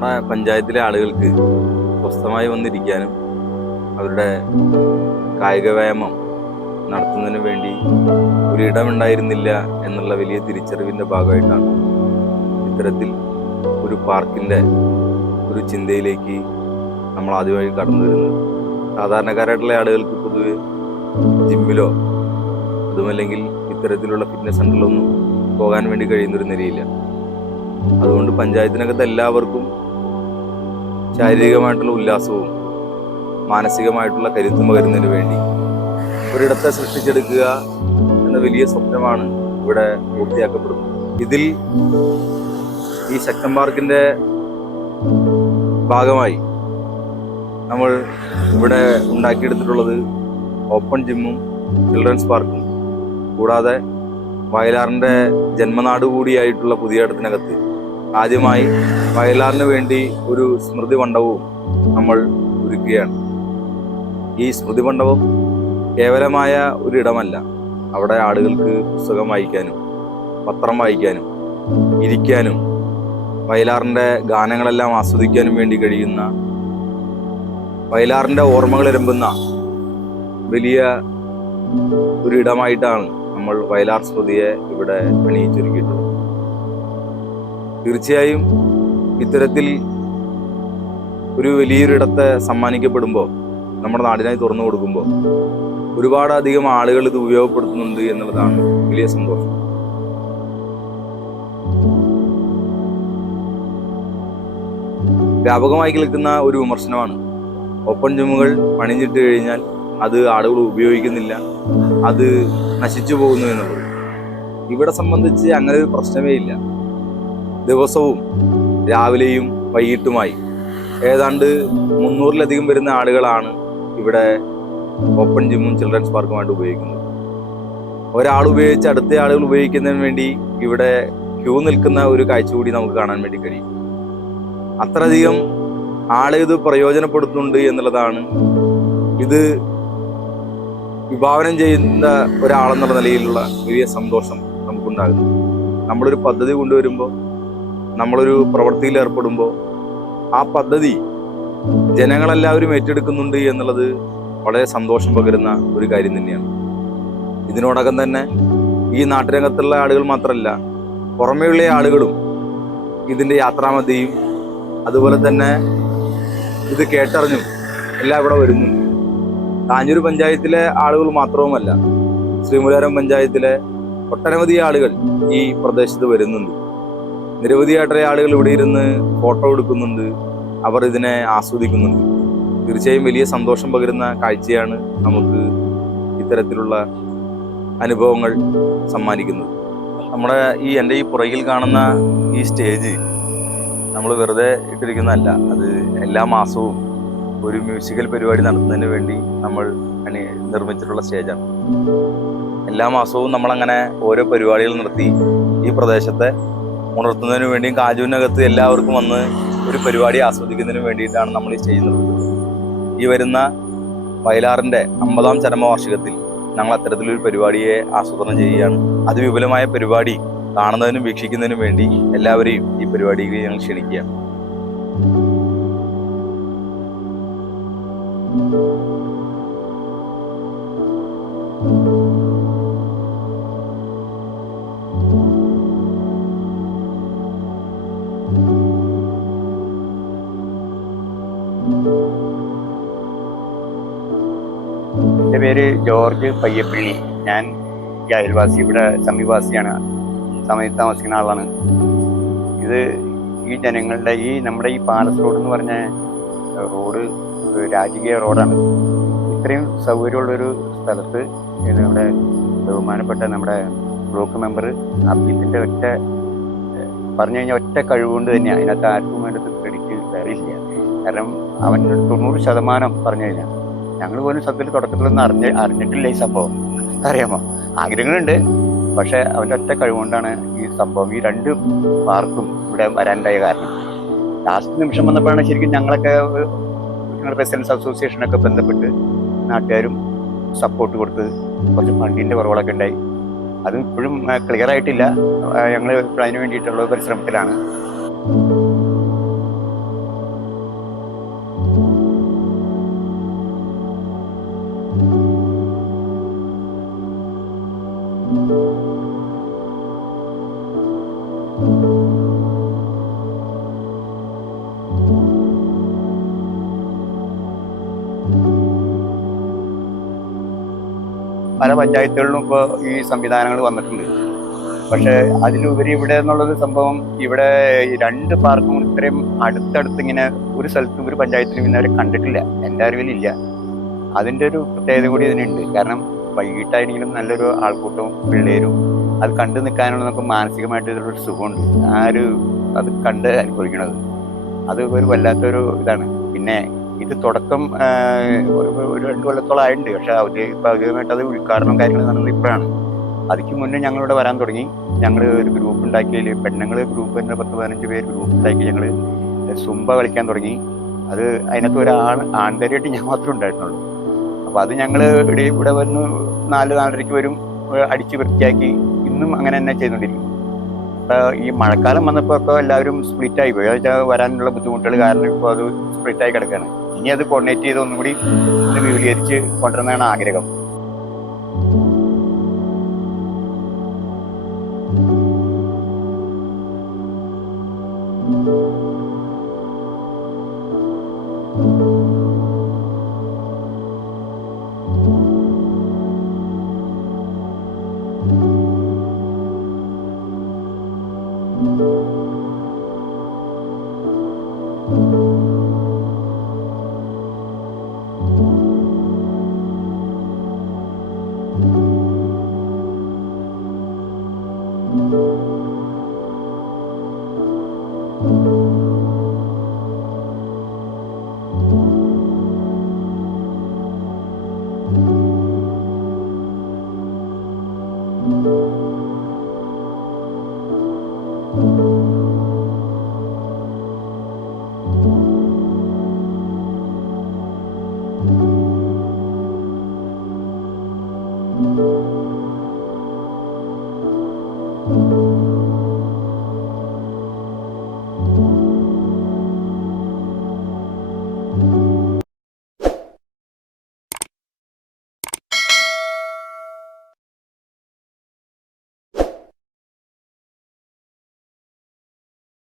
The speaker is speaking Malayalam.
നമ്മുടെ പഞ്ചായത്തിലെ ആളുകൾക്ക് സ്വസ്ഥമായി വന്നിരിക്കാനും അവരുടെ കായിക വ്യായാമം നടത്തുന്നതിന് വേണ്ടി ഒരിടമുണ്ടായിരുന്നില്ല എന്നുള്ള വലിയ തിരിച്ചറിവിൻ്റെ ഭാഗമായിട്ടാണ് ഇത്തരത്തിൽ ഒരു പാർക്കിൻ്റെ ഒരു ചിന്തയിലേക്ക് നമ്മൾ ആദ്യമായി കടന്നു വരുന്നത്. സാധാരണക്കാരായിട്ടുള്ള ആളുകൾക്ക് പൊതുവെ ജിമ്മിലോ അതുമല്ലെങ്കിൽ ഇത്തരത്തിലുള്ള ഫിറ്റ്നസ് സെൻ്ററിലൊന്നും പോകാൻ വേണ്ടി കഴിയുന്നൊരു നിലയില്ല. അതുകൊണ്ട് പഞ്ചായത്തിനകത്ത് എല്ലാവർക്കും ശാരീരികമായിട്ടുള്ള ഉല്ലാസവും മാനസികമായിട്ടുള്ള കരുത്തും പകരുന്നതിന് വേണ്ടി ഒരിടത്തെ സൃഷ്ടിച്ചെടുക്കുക എന്ന വലിയ സ്വപ്നമാണ് ഇവിടെ പൂർത്തിയാക്കപ്പെടുന്നത്. ഇതിൽ ഈ ശക്തൻ പാർക്കിൻ്റെ ഭാഗമായി നമ്മൾ ഇവിടെ ഉണ്ടാക്കിയെടുത്തിട്ടുള്ളത് ഓപ്പൺ ജിമ്മും ചിൽഡ്രൻസ് പാർക്കും കൂടാതെ വയലാറിൻ്റെ ജന്മനാട് കൂടിയായിട്ടുള്ള പുതിയടത്തിനകത്ത് ആദ്യമായി വയലാറിന് വേണ്ടി ഒരു സ്മൃതി മണ്ഡപവും നമ്മൾ ഒരുക്കുകയാണ്. ഈ സ്മൃതി മണ്ഡപം കേവലമായ ഒരിടമല്ല, അവിടെ ആളുകൾക്ക് പുസ്തകം വായിക്കാനും പത്രം വായിക്കാനും ഇരിക്കാനും വയലാറിൻ്റെ ഗാനങ്ങളെല്ലാം ആസ്വദിക്കാനും വേണ്ടി കഴിയുന്ന, വയലാറിൻ്റെ ഓർമ്മകൾ ഇരമ്പുന്ന വലിയ ഒരിടമായിട്ടാണ് നമ്മൾ വയലാർ സ്മൃതിയെ ഇവിടെ അണിയിച്ചൊരുക്കിയിട്ടുള്ളത്. തീർച്ചയായും ഇത്തരത്തിൽ ഒരു വലിയൊരിടത്തെ സമ്മാനിക്കപ്പെടുമ്പോൾ, നമ്മുടെ നാടിനായി തുറന്നു കൊടുക്കുമ്പോൾ ഒരുപാടധികം ആളുകൾ ഇത് ഉപയോഗപ്പെടുത്തുന്നുണ്ട് എന്നുള്ളതാണ് വലിയ സന്തോഷം. വ്യാപകമായി കേൾക്കുന്ന ഒരു വിമർശനമാണ് ഓപ്പൺ ജിമ്മുകൾ പണിഞ്ഞിട്ട് കഴിഞ്ഞാൽ അത് ആളുകൾ ഉപയോഗിക്കുന്നില്ല, അത് നശിച്ചു പോകുന്നു എന്നുള്ളത്. ഇവിടെ സംബന്ധിച്ച് അങ്ങനെ ഒരു പ്രശ്നമേ ഇല്ല. ദിവസവും രാവിലെയും വൈകിട്ടുമായി ഏതാണ്ട് 300-ലധികം വരുന്ന ആളുകളാണ് ഇവിടെ ഓപ്പൺ ജിമ്മും ചിൽഡ്രൻസ് പാർക്കുമായിട്ട് ഉപയോഗിക്കുന്നത്. ഒരാൾ ഉപയോഗിച്ച് അടുത്ത ആളുകൾ ഉപയോഗിക്കുന്നതിന് വേണ്ടി ഇവിടെ ക്യൂ നിൽക്കുന്ന ഒരു കാഴ്ച കൂടി നമുക്ക് കാണാൻ വേണ്ടി കഴിയും. അത്രയധികം ആളിത് പ്രയോജനപ്പെടുത്തുന്നുണ്ട് എന്നുള്ളതാണ് ഇത് വിഭാവനം ചെയ്യുന്ന ഒരാളെന്നുള്ള നിലയിലുള്ള വലിയ സന്തോഷം നമുക്കുണ്ടാകുന്നു. നമ്മളൊരു പദ്ധതി കൊണ്ടുവരുമ്പോൾ, നമ്മളൊരു പ്രവൃത്തിയിൽ ഏർപ്പെടുമ്പോൾ ആ പദ്ധതി ജനങ്ങളെല്ലാവരും ഏറ്റെടുക്കുന്നുണ്ട് എന്നുള്ളത് വളരെ സന്തോഷം പകരുന്ന ഒരു കാര്യം തന്നെയാണ്. ഇതിനോടകം തന്നെ ഈ നാട്ടുരംഗത്തുള്ള ആളുകൾ മാത്രമല്ല, പുറമേയുള്ള ആളുകളും ഇതിൻ്റെ യാത്രാമധ്യയും അതുപോലെ തന്നെ ഇത് കേട്ടറിഞ്ഞും എല്ലാം ഇവിടെ വരുന്നുണ്ട്. കാഞ്ഞൂർ പഞ്ചായത്തിലെ ആളുകൾ മാത്രവുമല്ല, ശ്രീമുലാരം പഞ്ചായത്തിലെ ഒട്ടനവധി ആളുകൾ ഈ പ്രദേശത്ത് വരുന്നുണ്ട്. നിരവധിയായിട്ടുള്ള ആളുകൾ ഇവിടെ ഇരുന്ന് ഫോട്ടോ എടുക്കുന്നുണ്ട്, അവർ ഇതിനെ ആസ്വദിക്കുന്നുണ്ട്. തീർച്ചയായും വലിയ സന്തോഷം പകരുന്ന കാഴ്ചയാണ് നമുക്ക് ഇത്തരത്തിലുള്ള അനുഭവങ്ങൾ സമ്മാനിക്കുന്നത്. നമ്മുടെ എൻ്റെ ഈ പുറകിൽ കാണുന്ന ഈ സ്റ്റേജ് നമ്മൾ വെറുതെ ഇട്ടിരിക്കുന്നതല്ല, അത് എല്ലാ മാസവും ഒരു മ്യൂസിക്കൽ പരിപാടി നടത്തുന്നതിന് വേണ്ടി നമ്മൾ നിർമ്മിച്ചിട്ടുള്ള സ്റ്റേജാണ്. എല്ലാ മാസവും നമ്മളങ്ങനെ ഓരോ പരിപാടികൾ നടത്തി ഈ പ്രദേശത്തെ ഉണർത്തുന്നതിന് വേണ്ടിയും കാജുവിനകത്ത് എല്ലാവർക്കും വന്ന് ഒരു പരിപാടി ആസ്വദിക്കുന്നതിന് വേണ്ടിയിട്ടാണ് നമ്മൾ ഈ സ്റ്റേജ് നിർമ്മിച്ചത്. ഈ വരുന്ന വയലാറിൻ്റെ 50-ാം ചരമവാർഷികത്തിൽ ഞങ്ങൾ അത്തരത്തിലൊരു പരിപാടിയെ ആസൂത്രണം ചെയ്യുകയാണ്. അതിവിപുലമായ പരിപാടി കാണുന്നതിനും വീക്ഷിക്കുന്നതിനും വേണ്ടി എല്ലാവരെയും ഈ പരിപാടിയിൽ ഞങ്ങൾ ക്ഷണിക്കുകയാണ്. എൻ്റെ പേര് ജോർജ് പയ്യപ്പള്ളി. ഞാൻ ഈ അയൽവാസി, ഇവിടെ സമീപവാസിയാണ്, സമയത്ത് താമസിക്കുന്ന ആളാണ്. ഇത് ഈ ജനങ്ങളുടെ നമ്മുടെ ഈ പാലസ് റോഡ് എന്ന് പറഞ്ഞ റോഡ് രാജകീയ റോഡാണ്. ഇത്രയും സൗകര്യമുള്ളൊരു സ്ഥലത്ത് നമ്മുടെ ബഹുമാനപ്പെട്ട നമ്മുടെ ബ്ലോക്ക് മെമ്പർ അബ്ജിത്തിൻ്റെ പറഞ്ഞു കഴിഞ്ഞാൽ ഒറ്റ കഴിവുകൊണ്ട് തന്നെയാണ്. അതിനകത്ത് ആർക്കും വേണ്ടത് ക്രെഡിറ്റ് തരില്ല. കാരണം അവൻ 90% പറഞ്ഞു കഴിഞ്ഞാൽ ഞങ്ങൾ പോലും സത്യത്തിൽ തുടക്കത്തിലൊന്നും അറിഞ്ഞിട്ടില്ല ഈ സംഭവം. അറിയാമോ? ആഗ്രഹങ്ങളുണ്ട്, പക്ഷെ അവൻ്റെ ഒറ്റ കഴിവുകൊണ്ടാണ് ഈ സംഭവം, ഈ 2 പാർക്കും ഇവിടെ വരാനുണ്ടായ കാരണം. ലാസ്റ്റ് നിമിഷം വന്നപ്പോഴാണ് ശരിക്കും ഞങ്ങളൊക്കെ ഞങ്ങളുടെ റെസിഡൻസ് അസോസിയേഷനൊക്കെ ബന്ധപ്പെട്ട് നാട്ടുകാരും സപ്പോർട്ട് കൊടുത്ത് കുറച്ച് ഫണ്ടിൻ്റെ കുറവുകളൊക്കെ ഉണ്ടായി. അതും ഇപ്പോഴും ക്ലിയർ ആയിട്ടില്ല. ഞങ്ങൾ അതിന് വേണ്ടിയിട്ടുള്ള പരിശ്രമത്തിലാണ്. പല പഞ്ചായത്തുകളിലും ഇപ്പോൾ ഈ സംവിധാനങ്ങൾ വന്നിട്ടുണ്ട്. പക്ഷെ അതിലുപരി ഇവിടെ എന്നുള്ളത് സംഭവം, ഇവിടെ ഈ രണ്ട് പാർക്കും ഇത്രയും അടുത്തടുത്ത് ഇങ്ങനെ ഒരു സ്ഥലത്തും ഒരു പഞ്ചായത്തിലും ഇന്നവരെ കണ്ടിട്ടില്ല, എൻ്റെ അറിവിലില്ല. അതിൻ്റെ ഒരു പ്രത്യേകത കൂടി ഇതിനുണ്ട്. കാരണം വൈകിട്ടാണെങ്കിലും നല്ലൊരു ആൾക്കൂട്ടവും പിള്ളേരും അത് കണ്ടു നിൽക്കാനുള്ള നമുക്ക് മാനസികമായിട്ട് ഇതിലൊരു സുഖമുണ്ട്. അത് കണ്ട് അനുഭവിക്കണത് അത് ഒരു വല്ലാത്തൊരു ഇതാണ്. പിന്നെ ഇത് തുടക്കം ഒരു 2 കൊല്ലത്തോളം ആയിട്ടുണ്ട്. പക്ഷെ ഔദ്യോഗികമായിട്ട് അത് ഉദ്ഘാടനം കാര്യങ്ങൾ നടന്നത് ഇപ്പോഴാണ്. അതിക്ക് മുന്നേ ഞങ്ങളിവിടെ വരാൻ തുടങ്ങി. ഞങ്ങൾ ഒരു ഗ്രൂപ്പ് ഉണ്ടാക്കിയതിൽ പെണ്ണുങ്ങൾ ഗ്രൂപ്പ് തന്നെ 10-15 പേര് ഗ്രൂപ്പ് ഉണ്ടാക്കി ഞങ്ങൾ സുംബ കളിക്കാൻ തുടങ്ങി. അത് അതിനകത്ത് ആൺതരയായിട്ട് ഞാൻ മാത്രമേ ഉണ്ടായിരുന്നുള്ളൂ. അപ്പോൾ അത് ഞങ്ങൾ ഇവിടെ വന്ന് 4-4:30 വരും, അടിച്ച് വൃത്തിയാക്കി ഇന്നും അങ്ങനെ തന്നെ ചെയ്തുകൊണ്ടിരിക്കും. അപ്പോൾ ഈ മഴക്കാലം വന്നപ്പോൾ ഒക്കെ എല്ലാവരും സ്പ്ലിറ്റായി പോയി. അതെന്നുവെച്ചാൽ വരാനുള്ള ബുദ്ധിമുട്ടുകൾ കാരണം ഇപ്പോൾ അത് സ്പ്ലിറ്റായി കിടക്കുകയാണ്. ഇനി അത് കോർഡിനേറ്റ് ചെയ്ത് ഒന്നും കൂടി ഒന്ന് വിപുലീകരിച്ച് കൊണ്ടുവരുന്നതാണ് ആഗ്രഹം. Thank you.